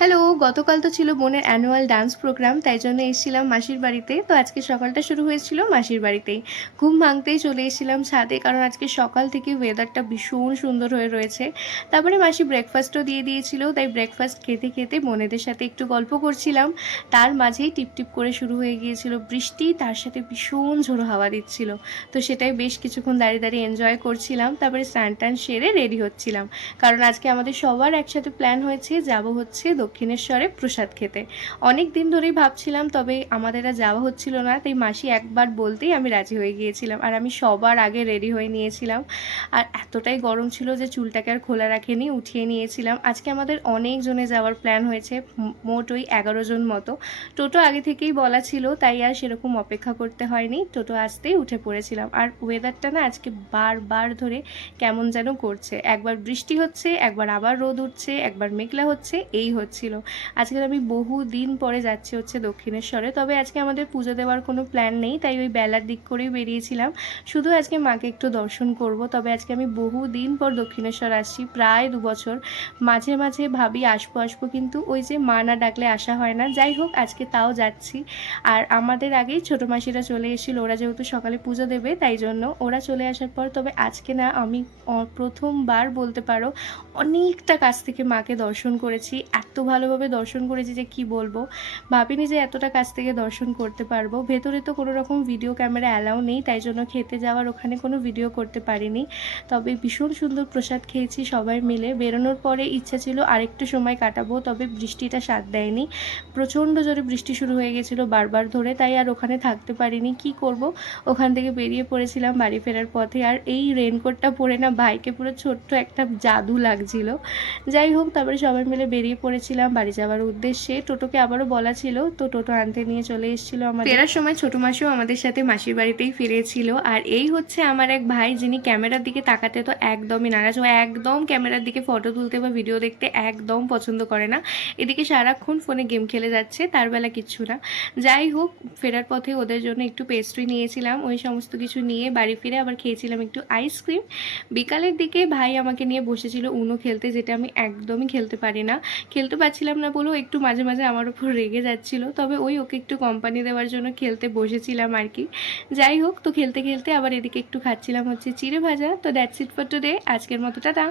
Hello, গতকাল তো ছিল বোনের অ্যানুয়াল ডান্স প্রোগ্রাম, তাই জন্য এসেছিলাম মাসির বাড়িতে। তো আজকে সকালটা শুরু হয়েছিল মাসির বাড়িতেই। ঘুম ভাঙতেই চলে এসেছিলাম ছাদে, কারণ আজকে সকাল থেকে ওয়েদারটা ভীষণ সুন্দর হয়ে রয়েছে। তারপরে মাসি ব্রেকফাস্টও দিয়ে দিয়েছিল, তাই ব্রেকফাস্ট খেতে খেতে বোনেদের সাথে একটু গল্প করছিলাম। তার মাঝেই টিপটিপ করে শুরু হয়ে গিয়েছিল বৃষ্টি, তার সাথে ভীষণ ঝোড়ো হাওয়া দিচ্ছিল। তো সেটাই বেশ কিছুক্ষণ দাঁড়িয়ে দাঁড়িয়ে এনজয় করছিলাম। তারপরে স্নান টান সেরে রেডি হচ্ছিলাম, কারণ আজকে আমাদের সবার একসাথে প্ল্যান হয়েছে যাব হচ্ছে দক্ষিণেশ্বরে প্রসাদ খেতে। অনেক দিন ধরেই ভাবছিলাম, তবে আমাদের আর যাওয়া হচ্ছিল না, তাই মাসি একবার বলতেই আমি রাজি হয়ে গিয়েছিলাম। আর আমি সবার আগে রেডি হয়ে নিয়েছিলাম। আর এতটাই গরম ছিল যে চুলটাকে আর খোলা রাখেনি, উঠিয়ে নিয়েছিলাম। আজকে আমাদের অনেক জনে যাওয়ার প্ল্যান হয়েছে, মোট ওই 11 জন মতো। টোটো আগে থেকেই বলা ছিল, তাই আর সেরকম অপেক্ষা করতে হয়নি, টোটো আসতেই উঠে পড়েছিলাম। আর ওয়েদারটা না আজকে বারবার ধরে কেমন যেন করছে, একবার বৃষ্টি হচ্ছে, একবার আবার রোদ উঠছে, একবার মেঘলা হচ্ছে, এই হচ্ছিল। আজকে আমি বহু দিন পরে যাচ্ছি হচ্ছে দক্ষিণেশ্বরে। তবে আজকে আমাদের পুজো দেওয়ার কোনো প্ল্যান নেই, তাই ওই বেলার দিক করেই বেরিয়েছিলাম। শুধু আজকে মাকে একটু দর্শন করব। তবে আজকে আমি বহু দিন পর দক্ষিণেশ্বর আসছি, প্রায় 2 বছর। মাঝে মাঝে ভাবি আসবো আসবো, কিন্তু ওই যে মা না ডাকলে আসা হয় না। যাই হোক, আজকে তাও যাচ্ছি। আর আমাদের আগেই ছোটো মাসিরা চলে এসেছিল, ওরা যেহেতু সকালে পুজো দেবে, তাই জন্য ওরা চলে আসার পর তবে আজকে না আমি প্রথমবার বলতে পারো অনেকটা কাছ থেকে মাকে দর্শন করেছি। এত ভালোভাবে দর্শন করেছি যে কি বলবো, ভাবিনি যে এতটা কাছ থেকে দর্শন করতে পারবো। ভেতরে তো কোনো রকম ভিডিও ক্যামেরা অ্যালাউ নেই, তাই জন্য খেতে যাওয়ার ওখানে কোনো ভিডিও করতে পারিনি। তবে ভীষণ সুন্দর প্রসাদ খেয়েছি সবাই মিলে। বেরোনোর পরে ইচ্ছা ছিল আরেকটু সময় কাটাবো, তবে বৃষ্টিটা সাথ দেয়নি। প্রচণ্ড জোরে বৃষ্টি শুরু হয়ে গেছিলো বারবার ধরে, তাই আর ওখানে থাকতে পারিনি। কি করব, ওখান থেকে বেরিয়ে পড়েছিলাম বাড়ি ফেরার পথে। আর এই রেনকোটটা পরে না ভাইকে পুরো ছোট্ট একটা জাদু লাগছিল। যাই হোক, তারপরে সবাই মিলে বেরিয়ে পড়েছিলাম বাড়ি যাওয়ার উদ্দেশ্যে। টোটোকে আবারও বলা ছিল, তো টোটো আনতে নিয়ে চলে এসেছিলো। আমাদের ফেরার সময় ছোটো মাসিও আমাদের সাথে মাসির বাড়িতেই ফিরেছিল। আর এই হচ্ছে আমার এক ভাই, যিনি ক্যামেরার দিকে তাকাতে তো একদমই নারাজ। ও একদম ক্যামেরার দিকে ফটো তুলতে বা ভিডিও দেখতে একদম পছন্দ করে না। এদিকে সারাক্ষণ ফোনে গেম খেলে যাচ্ছে, তার বেলা কিচ্ছু না। যাই হোক, ফেরার পথে ওদের জন্য একটু পেস্ট্রি নিয়েছিলাম। ওই সমস্ত কিছু নিয়ে বাড়ি ফিরে আবার খেয়েছিলাম একটু আইসক্রিম। বিকালের দিকে ভাই আমাকে নিয়ে বসেছিল উনো খেলতে, যেটা আমি একদমই খেলতে পারি না। খেলতে পারছিলাম না বলেও একটু মাঝে মাঝে আমার উপর রেগে যাচ্ছিল। তবে ওই ওকে একটু কোম্পানি দেওয়ার জন্য খেলতে বসেছিলাম আর কি। যাই হোক, তো খেলতে খেলতে আবার এদিকে একটু খাচ্ছিলাম হচ্ছে চিড়ে ভাজা। তো দ্যাটস ইট ফর টুডে, আজকের মতো টাটা।